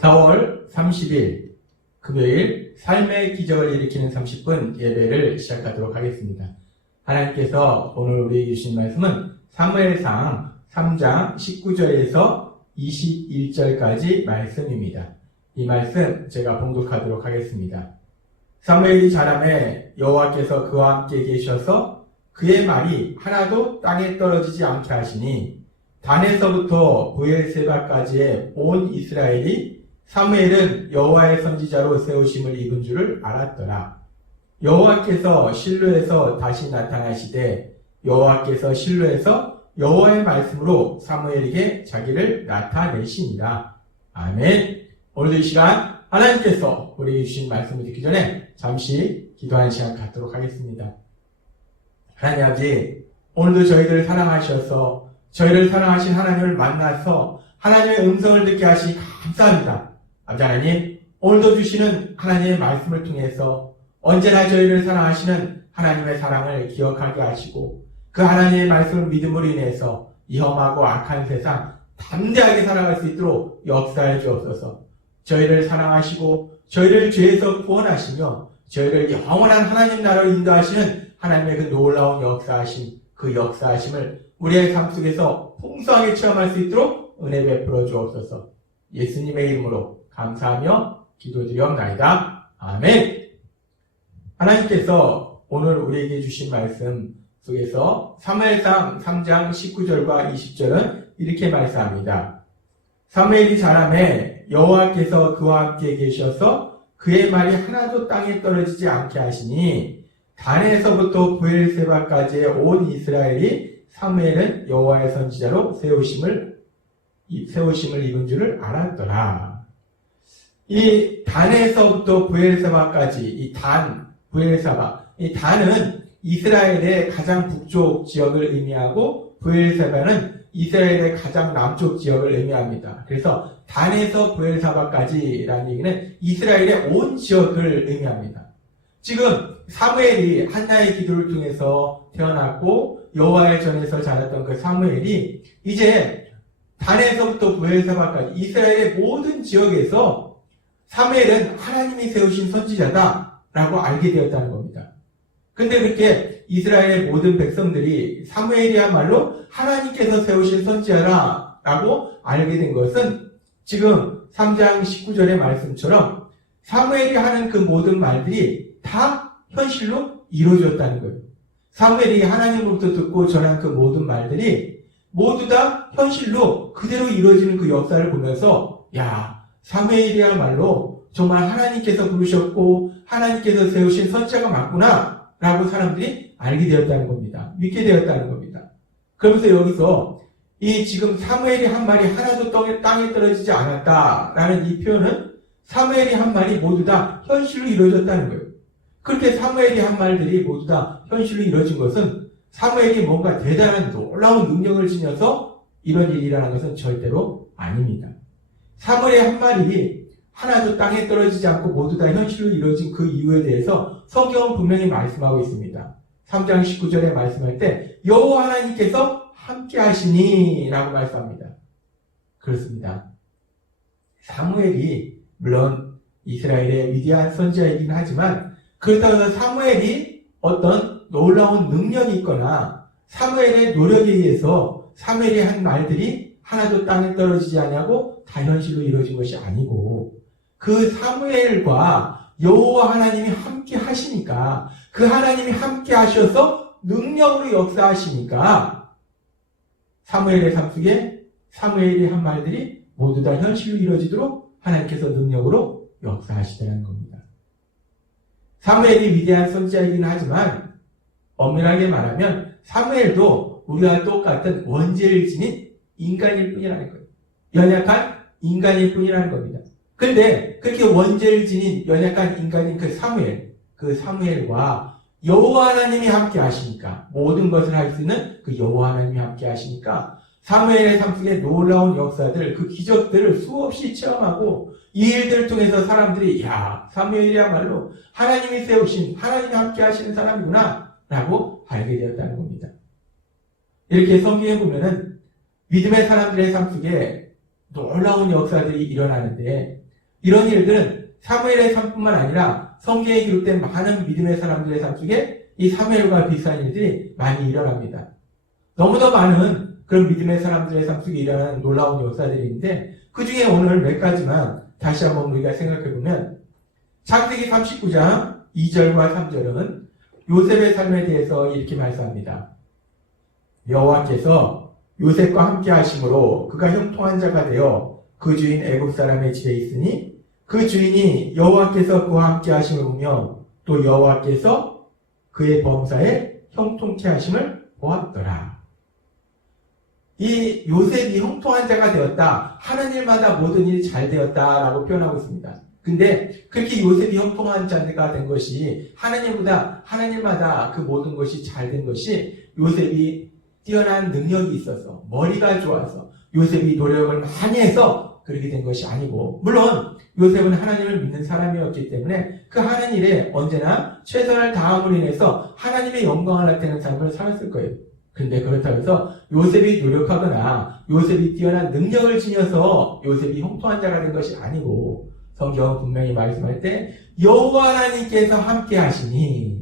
4월 30일 금요일 삶의 기적을 일으키는 30분 예배를 시작하도록 하겠습니다. 하나님께서 오늘 우리에게 주신 말씀은 사무엘상 3장 19절에서 21절까지 말씀입니다. 이 말씀 제가 봉독하도록 하겠습니다. 사무엘이 자라매 여호와께서 그와 함께 계셔서 그의 말이 하나도 땅에 떨어지지 않게 하시니 단에서부터 브엘세바까지의 온 이스라엘이 사무엘은 여호와의 선지자로 세우심을 입은 줄을 알았더라. 여호와께서 실로에서 다시 나타나시되 여호와께서 실로에서 여호와의 말씀으로 사무엘에게 자기를 나타내시니라. 아멘. 오늘도 이 시간 하나님께서 우리에게 주신 말씀을 듣기 전에 잠시 기도하는 시간 갖도록 하겠습니다. 하나님 아버지, 오늘도 저희들을 사랑하셔서 저희를 사랑하신 하나님을 만나서 하나님의 음성을 듣게 하시니 감사합니다. 아버지 하나님, 오늘도 주시는 하나님의 말씀을 통해서 언제나 저희를 사랑하시는 하나님의 사랑을 기억하게 하시고 그 하나님의 말씀을 믿음으로 인해서 이 험하고 악한 세상 담대하게 살아갈 수 있도록 역사해 주옵소서. 저희를 사랑하시고 저희를 죄에서 구원하시며 저희를 영원한 하나님 나라로 인도하시는 하나님의 그 놀라운 그 역사하심을 우리의 삶 속에서 풍성하게 체험할 수 있도록 은혜 베풀어 주옵소서. 예수님의 이름으로 감사하며 기도드리옵나이다. 아멘. 하나님께서 오늘 우리에게 주신 말씀 속에서 사무엘상 3장 19절과 20절은 이렇게 말씀합니다. 사무엘이 자라매 여호와께서 그와 함께 계셔서 그의 말이 하나도 땅에 떨어지지 않게 하시니 단에서부터 브엘세바까지의 온 이스라엘이 사무엘은 여호와의 선지자로 세우심을 입은 줄을 알았더라. 이 단에서부터 브엘세바까지 이 단은 이스라엘의 가장 북쪽 지역을 의미하고 브엘세바는 이스라엘의 가장 남쪽 지역을 의미합니다. 그래서 단에서 브엘세바까지라는 얘기는 이스라엘의 온 지역을 의미합니다. 지금 사무엘이 한나의 기도를 통해서 태어났고 여호와의 전에서 자랐던 그 사무엘이 이제 단에서부터 브엘세바까지 이스라엘의 모든 지역에서 사무엘은 하나님이 세우신 선지자다라고 알게 되었다는 겁니다. 근데 그렇게 이스라엘의 모든 백성들이 사무엘이야말로 하나님께서 세우신 선지자라고 알게 된 것은 지금 3장 19절의 말씀처럼 사무엘이 하는 그 모든 말들이 다 현실로 이루어졌다는 거예요. 사무엘이 하나님으로부터 듣고 전한 그 모든 말들이 모두 다 현실로 그대로 이루어지는 그 역사를 보면서 사무엘이야말로 정말 하나님께서 부르셨고 하나님께서 세우신 선지자가 맞구나 라고 사람들이 알게 되었다는 겁니다. 믿게 되었다는 겁니다. 그러면서 여기서 이 지금 사무엘이 한 말이 하나도 땅에 떨어지지 않았다라는 이 표현은 사무엘이 한 말이 모두 다 현실로 이루어졌다는 거예요. 그렇게 사무엘이 한 말들이 모두 다 현실로 이루어진 것은 사무엘이 뭔가 대단한 놀라운 능력을 지녀서 이런 일이 일어난 것은 절대로 아닙니다. 사무엘의 한 말이 하나도 땅에 떨어지지 않고 모두 다 현실로 이루어진 그 이유에 대해서 성경은 분명히 말씀하고 있습니다. 3장 19절에 말씀할 때 여호와 하나님께서 함께 하시니 라고 말씀합니다. 그렇습니다. 사무엘이 물론 이스라엘의 위대한 선지자이긴 하지만 그렇다고 해서 사무엘이 어떤 놀라운 능력이 있거나 사무엘의 노력에 의해서 사무엘이 한 말들이 하나도 땅에 떨어지지 않냐고 다 현실로 이루어진 것이 아니고 그 사무엘과 여호와 하나님이 함께 하시니까 그 하나님이 함께 하셔서 능력으로 역사하시니까 사무엘의 삶 속에 사무엘이 한 말들이 모두 다 현실로 이루어지도록 하나님께서 능력으로 역사하시다는 겁니다. 사무엘이 위대한 선지자이긴 하지만 엄밀하게 말하면 사무엘도 우리와 똑같은 원죄를 지닌 인간일 뿐이라는 거예요. 연약한 인간일 뿐이라는 겁니다. 근데 그렇게 원죄를 지닌 연약한 인간인 그 사무엘과 여호와 하나님이 함께 하시니까 모든 것을 할 수 있는 그 여호와 하나님이 함께 하시니까 사무엘의 삶 속에 놀라운 역사들, 그 기적들을 수없이 체험하고 이 일들을 통해서 사람들이 사무엘이야말로 하나님이 세우신 하나님이 함께 하시는 사람이구나 라고 알게 되었다는 겁니다. 이렇게 성경에 보면은 믿음의 사람들의 삶 속에 놀라운 역사들이 일어나는데 이런 일들은 사무엘의 삶뿐만 아니라 성경에 기록된 많은 믿음의 사람들의 삶 속에 이 사무엘과 비슷한 일들이 많이 일어납니다. 너무나 많은 그런 믿음의 사람들의 삶 속에 일어나는 놀라운 역사들이 있는데 그 중에 오늘 몇 가지만 다시 한번 우리가 생각해보면 창세기 39장 2절과 3절은 요셉의 삶에 대해서 이렇게 말씀합니다. 여호와께서 요셉과 함께 하심으로 그가 형통한 자가 되어 그 주인 애굽 사람의 집에 있으니 그 주인이 여호와께서 그와 함께 하심을 보며 또 여호와께서 그의 범사에 형통케 하심을 보았더라. 이 요셉이 형통한 자가 되었다. 하는 일마다 모든 일이 잘 되었다라고 표현하고 있습니다. 근데 그렇게 요셉이 형통한 자가 된 것이 하나님마다 그 모든 것이 잘 된 것이 요셉이 뛰어난 능력이 있어서 머리가 좋아서 요셉이 노력을 많이 해서 그렇게 된 것이 아니고 물론 요셉은 하나님을 믿는 사람이었기 때문에 그 하는 일에 언제나 최선을 다함으로 인해서 하나님의 영광을 나타내는 삶을 살았을 거예요. 그런데 그렇다고 해서 요셉이 노력하거나 요셉이 뛰어난 능력을 지녀서 요셉이 형통한 자가 된 것이 아니고 성경은 분명히 말씀할 때 여호와 하나님께서 함께 하시니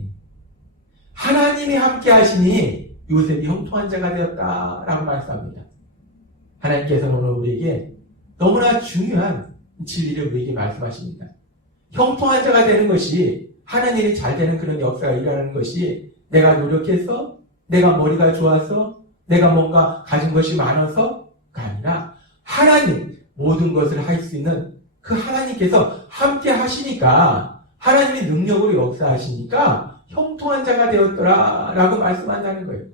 하나님이 함께 하시니 요셉이 형통한 자가 되었다라고 말씀합니다. 하나님께서는 오늘 우리에게 너무나 중요한 진리를 우리에게 말씀하십니다. 형통한 자가 되는 것이 하는 일이 잘 되는 그런 역사가 일어나는 것이 내가 노력해서 내가 머리가 좋아서 내가 뭔가 가진 것이 많아서가 아니라 하나님 모든 것을 할 수 있는 그 하나님께서 함께 하시니까 하나님의 능력으로 역사하시니까 형통한 자가 되었더라 라고 말씀한다는 거예요.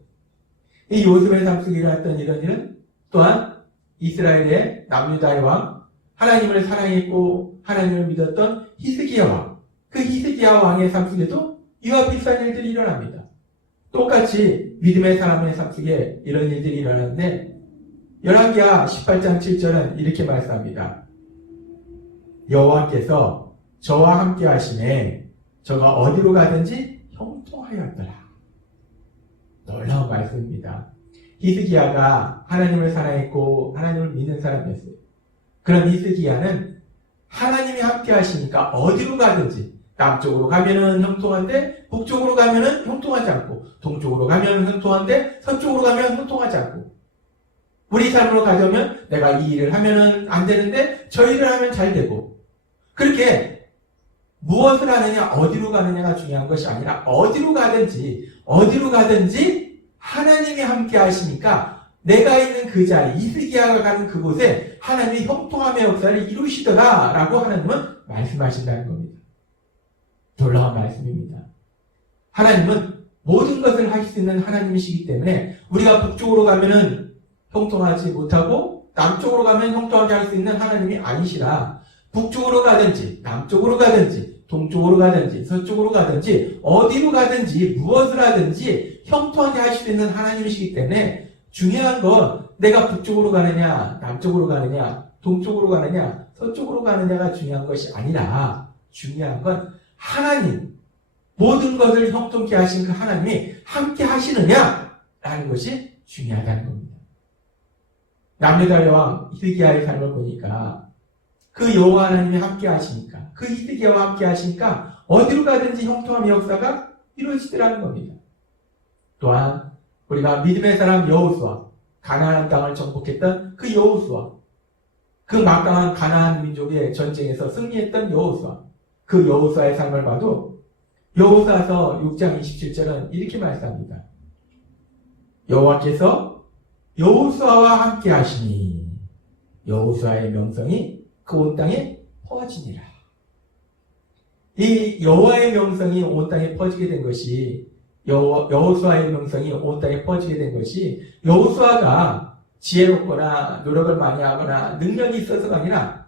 이 요셉의 삶 속에 일어났던 이런 일은 또한 이스라엘의 남유다의 왕 하나님을 사랑했고 하나님을 믿었던 히스기야 왕 그 히스기야 왕의 삶 속에도 이와 비슷한 일들이 일어납니다. 똑같이 믿음의 사람의 삶 속에 이런 일들이 일어나는데 열왕기하 18장 7절은 이렇게 말씀합니다. 여호와께서 저와 함께 하심에 저가 어디로 가든지 형통하였더라. 놀라운 말씀입니다. 히스기야가 하나님을 사랑했고 하나님을 믿는 사람이었어요. 그런 히스기야는 하나님이 함께 하시니까 어디로 가든지 남쪽으로 가면은 형통한데 북쪽으로 가면은 형통하지 않고 동쪽으로 가면은 형통한데 서쪽으로 가면 형통하지 않고 우리 삶으로 가져오면 내가 이 일을 하면은 안 되는데 저 일을 하면 잘 되고 그렇게 무엇을 하느냐 어디로 가느냐가 중요한 것이 아니라 어디로 가든지 하나님이 함께 하시니까 내가 있는 그 자리 히스기야가 가는 그곳에 하나님이 형통함의 역사를 이루시더라 라고 하나님은 말씀하신다는 겁니다. 놀라운 말씀입니다. 하나님은 모든 것을 하실 수 있는 하나님이시기 때문에 우리가 북쪽으로 가면은 형통하지 못하고 남쪽으로 가면 형통하게 할 수 있는 하나님이 아니시라 북쪽으로 가든지 남쪽으로 가든지 동쪽으로 가든지 서쪽으로 가든지 어디로 가든지 무엇을 하든지 형통하게 하실 수 있는 하나님이시기 때문에 중요한 건 내가 북쪽으로 가느냐 남쪽으로 가느냐 동쪽으로 가느냐 서쪽으로 가느냐가 중요한 것이 아니라 중요한 건 하나님 모든 것을 형통케 하신 그 하나님이 함께 하시느냐라는 것이 중요하다는 겁니다. 남유다 여왕 히스기야의 삶을 보니까 그 여호와 하나님이 함께 하시니까 그 히스기야와 함께 하시니까 어디로 가든지 형통함의 역사가 이루어지더라는 겁니다. 또한 우리가 믿음의 사람 여호수아 가나안 땅을 정복했던 그 여호수아 그 막강한 가나안 민족의 전쟁에서 승리했던 여호수아 그 여호수아의 삶을 봐도 여호수아서 6장 27절은 이렇게 말씀합니다. 여호와께서 여호수아와 함께 하시니 여호수아의 명성이 그 온 땅에 퍼지니라. 이 여호와의 명성이 온 땅에 퍼지게 된 것이 여호수아의 명성이 온 땅에 퍼지게 된 것이 여호수아가 지혜롭거나 노력을 많이 하거나 능력이 있어서가 아니라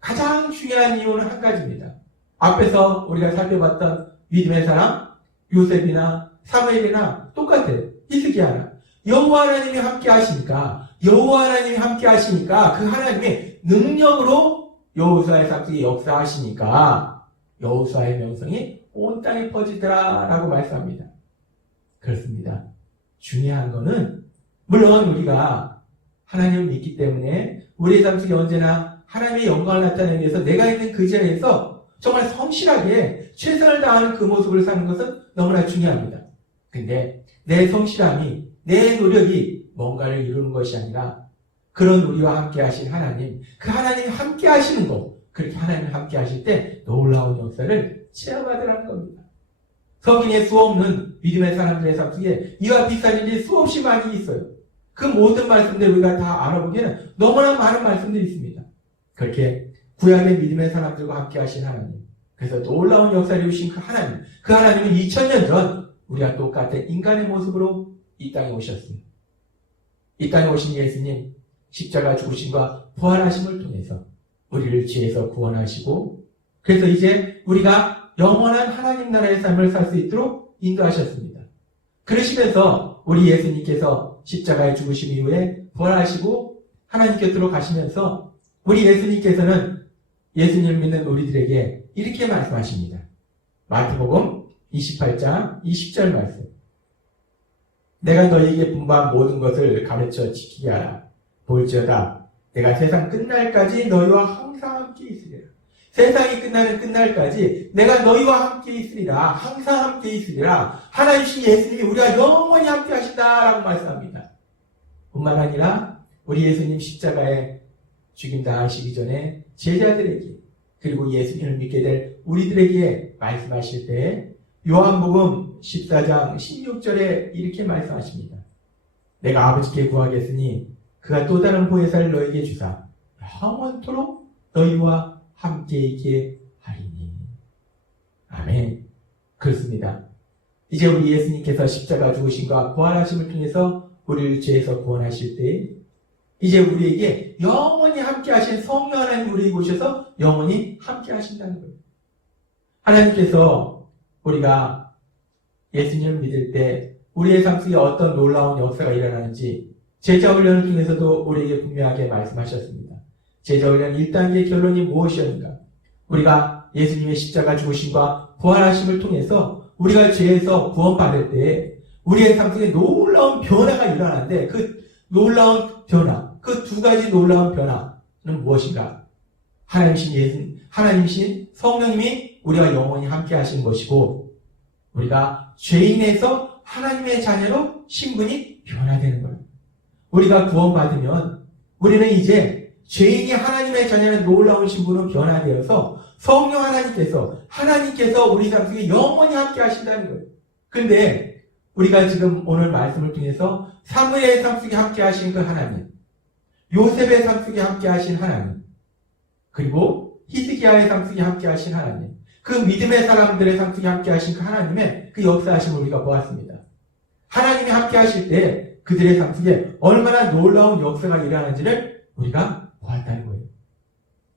가장 중요한 이유는 한 가지입니다. 앞에서 우리가 살펴봤던 믿음의 사람 요셉이나 사무엘이나 똑같아요. 히스기야나 여호와 하나님이 함께 하시니까 그 하나님의 능력으로 여호수아의 삶 속에 역사하시니까 여호수아의 명성이 온 땅에 퍼지더라 라고 말씀합니다. 그렇습니다. 중요한 거는 물론 우리가 하나님을 믿기 때문에 우리의 삶 속에 언제나 하나님의 영광을 나타내기 위해서 내가 있는 그 자리에서 정말 성실하게 최선을 다하는 그 모습을 사는 것은 너무나 중요합니다. 근데 내 성실함이, 내 노력이 뭔가를 이루는 것이 아니라 그런 우리와 함께 하신 하나님, 그 하나님이 함께 하시는 것, 그렇게 하나님 함께 하실 때 놀라운 역사를 체험하더라는 겁니다. 성경에 수없는 믿음의 사람들의 삶 속에 이와 비슷한 일이 수없이 많이 있어요. 그 모든 말씀들 우리가 다 알아보기에는 너무나 많은 말씀들이 있습니다. 그렇게 구약의 믿음의 사람들과 함께 하신 하나님, 그래서 놀라운 역사를 이루신 그 하나님, 그 하나님은 2000년 전 우리가 똑같은 인간의 모습으로 이 땅에 오셨습니다. 이 땅에 오신 예수님, 십자가 죽으심과 부활하심을 통해서 우리를 죄에서 구원하시고, 그래서 이제 우리가 영원한 하나님 나라의 삶을 살 수 있도록 인도하셨습니다. 그러시면서 우리 예수님께서 십자가에 죽으심 이후에 부활하시고 하나님 곁으로 가시면서 우리 예수님께서는 예수님을 믿는 우리들에게 이렇게 말씀하십니다. 마태복음 28장 20절 말씀. 내가 너희에게 분부한 모든 것을 가르쳐 지키게 하라. 볼지어다 내가 세상 끝날까지 너희와 항상 함께 있으리라. 세상이 끝나는 끝날까지 내가 너희와 함께 있으리라. 항상 함께 있으리라. 하나님이신 예수님이 우리와 영원히 함께 하신다라고 말씀합니다. 뿐만 아니라 우리 예수님 십자가에 죽임 당하시기 전에 제자들에게, 그리고 예수님을 믿게 될 우리들에게 말씀하실 때 요한복음 14장 16절에 이렇게 말씀하십니다. 내가 아버지께 구하겠으니 그가 또 다른 보혜사를 너에게 주사 영원토록 너희와 함께 있게 하리니. 아멘. 그렇습니다. 이제 우리 예수님께서 십자가 죽으심과 부활하심을 통해서 우리를 죄에서 구원하실 때 이제 우리에게 영원히 함께 하신 성령 하나님 우리에게 오셔서 영원히 함께 하신다는 거예요. 하나님께서 우리가 예수님을 믿을 때 우리의 삶 속에 어떤 놀라운 역사가 일어나는지 제자훈련을 통해서도 우리에게 분명하게 말씀하셨습니다. 제자훈련 1단계의 결론이 무엇이었는가? 우리가 예수님의 십자가 죽으심과 부활하심을 통해서 우리가 죄에서 구원받을 때 우리의 삶 속에 놀라운 변화가 일어나는데 그 놀라운 변화, 그 두 가지 놀라운 변화는 무엇인가? 하나님이신 성령님이 우리와 영원히 함께 하신 것이고 우리가 죄인에서 하나님의 자녀로 신분이 변화되는 거예요. 우리가 구원받으면 우리는 이제 죄인이 하나님의 자녀는 놀라운 신분으로 변화되어서 성령 하나님께서 우리 삶 속에 영원히 함께 하신다는 거예요. 근데 우리가 지금 오늘 말씀을 통해서 사무엘의 삶 속에 함께 하신 그 하나님, 요셉의 삶 속에 함께 하신 하나님, 그리고 히스기야의 삶 속에 함께 하신 하나님, 그 믿음의 사람들의 삶 속에 함께 하신 그 하나님의 그 역사하심을 우리가 보았습니다. 하나님이 함께 하실 때 그들의 삶 속에 얼마나 놀라운 역사가 일어나는지를 우리가 보았다는 거예요.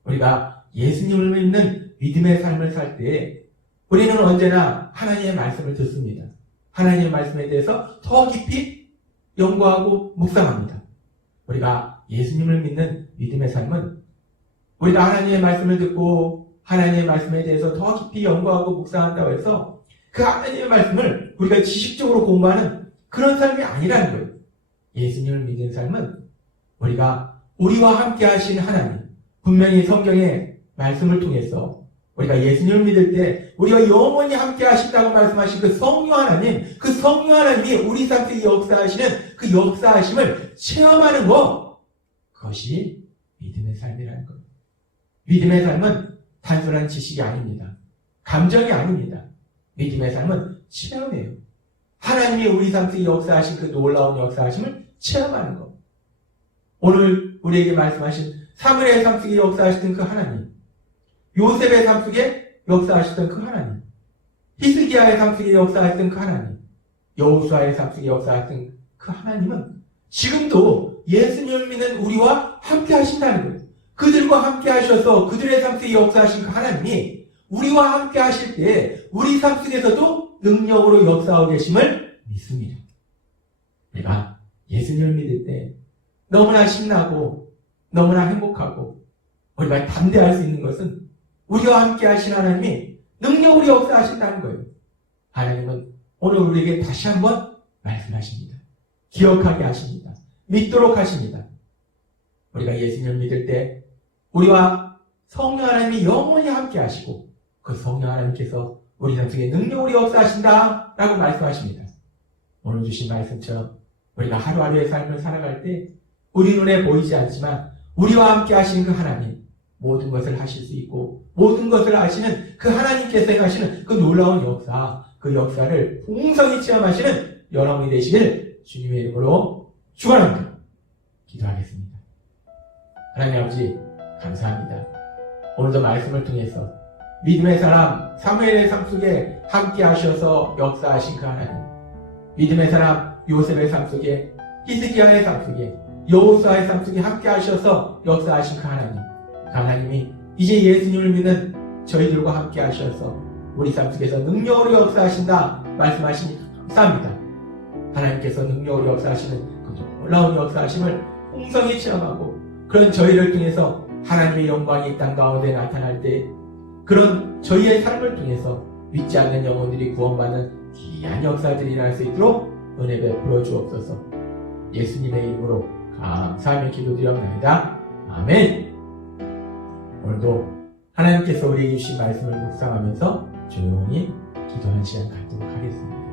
우리가 예수님을 믿는 믿음의 삶을 살 때 우리는 언제나 하나님의 말씀을 듣습니다. 하나님의 말씀에 대해서 더 깊이 연구하고 묵상합니다. 우리가 예수님을 믿는 믿음의 삶은 우리가 하나님의 말씀을 듣고 하나님의 말씀에 대해서 더 깊이 연구하고 묵상한다고 해서 그 하나님의 말씀을 우리가 지식적으로 공부하는 그런 삶이 아니라는 거예요. 예수님을 믿는 삶은 우리와 함께 하신 하나님, 분명히 성경의 말씀을 통해서 우리가 예수님을 믿을 때 우리가 영원히 함께 하신다고 말씀하신 그 성령 하나님이 우리 삶 속에 역사하시는 그 역사하심을 체험하는 것, 그것이 믿음의 삶이라는 겁니다. 믿음의 삶은 단순한 지식이 아닙니다. 감정이 아닙니다. 믿음의 삶은 체험이에요. 하나님이 우리 삶 속에 역사하신 그 놀라운 역사하심을 체험하는 것. 오늘 우리에게 말씀하신 사무엘의 삶 속에 역사하시던 그 하나님, 요셉의 삶 속에 역사하시던 그 하나님, 히스기야의 삶 속에 역사하시던 그 하나님, 여호수아의 삶 속에 역사하시던 그 하나님은 지금도 예수님을 믿는 우리와 함께 하신다는 거예요. 그들과 함께 하셔서 그들의 삶 속에 역사하신 그 하나님이 우리와 함께 하실 때 우리 삶 속에서도 능력으로 역사하고 계심을 믿습니다. 우리가 예수님을 믿을 때 너무나 신나고 너무나 행복하고 우리가 담대할 수 있는 것은 우리와 함께 하신 하나님이 능력으로 역사하신다는 거예요. 하나님은 오늘 우리에게 다시 한번 말씀하십니다. 기억하게 하십니다. 믿도록 하십니다. 우리가 예수님을 믿을 때 우리와 성령 하나님이 영원히 함께 하시고 그 성령 하나님께서 우리 삶 속에 능력으로 역사하신다 라고 말씀하십니다. 오늘 주신 말씀처럼 우리가 하루하루의 삶을 살아갈 때 우리 눈에 보이지 않지만 우리와 함께 하시는 그 하나님, 모든 것을 하실 수 있고 모든 것을 아시는 그 하나님께서 행하시는 그 놀라운 역사, 그 역사를 풍성히 체험하시는 여러분이 되시길 주님의 이름으로 축원합니다. 기도하겠습니다. 하나님 아버지 감사합니다. 오늘도 말씀을 통해서 믿음의 사람 사무엘의 삶 속에 함께 하셔서 역사하신 그 하나님, 믿음의 사람 요셉의 삶 속에, 히스기야의 삶 속에, 여호수아의 삶 속에 함께 하셔서 역사하신 그 하나님, 그 하나님이 이제 예수님을 믿는 저희들과 함께 하셔서 우리 삶 속에서 능력으로 역사하신다 말씀하시니 감사합니다. 하나님께서 능력으로 역사하시는 그 놀라운 역사하심을 풍성히 체험하고 그런 저희를 통해서 하나님의 영광이 이 땅 가운데 나타날 때 그런 저희의 삶을 통해서 믿지 않는 영혼들이 구원받는 귀한 역사들이 일어날 수 있도록 은혜 베풀어 주옵소서. 예수님의 이름으로 감사하며 기도드리옵나이다. 아멘. 오늘도 하나님께서 우리에게 주신 말씀을 묵상하면서 조용히 기도하는 시간 갖도록 하겠습니다.